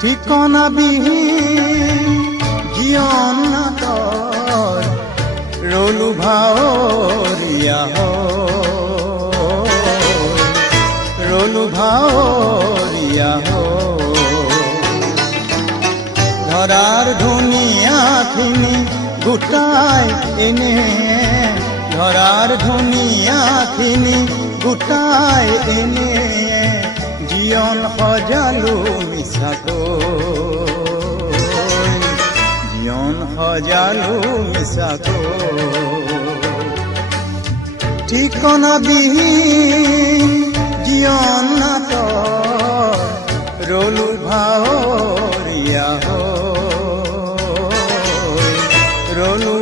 ঠিকনা বিহীন জীৱন নাটৰ ৰলো ভাৱৰীয়া ৰলো ভাৱৰীয়া ধৰাৰ ধুনীয়াখিনি গোটাই এনে ধৰাৰ ধুনীয়াখিনি গোটাই এনে জীৱন সজালো মিছাকৈ জীৱন সজালো মিছাকৈ ঠিকনা বিহীন জীৱন নাটৰ ৰলো ভাৱৰীয়া ৰলো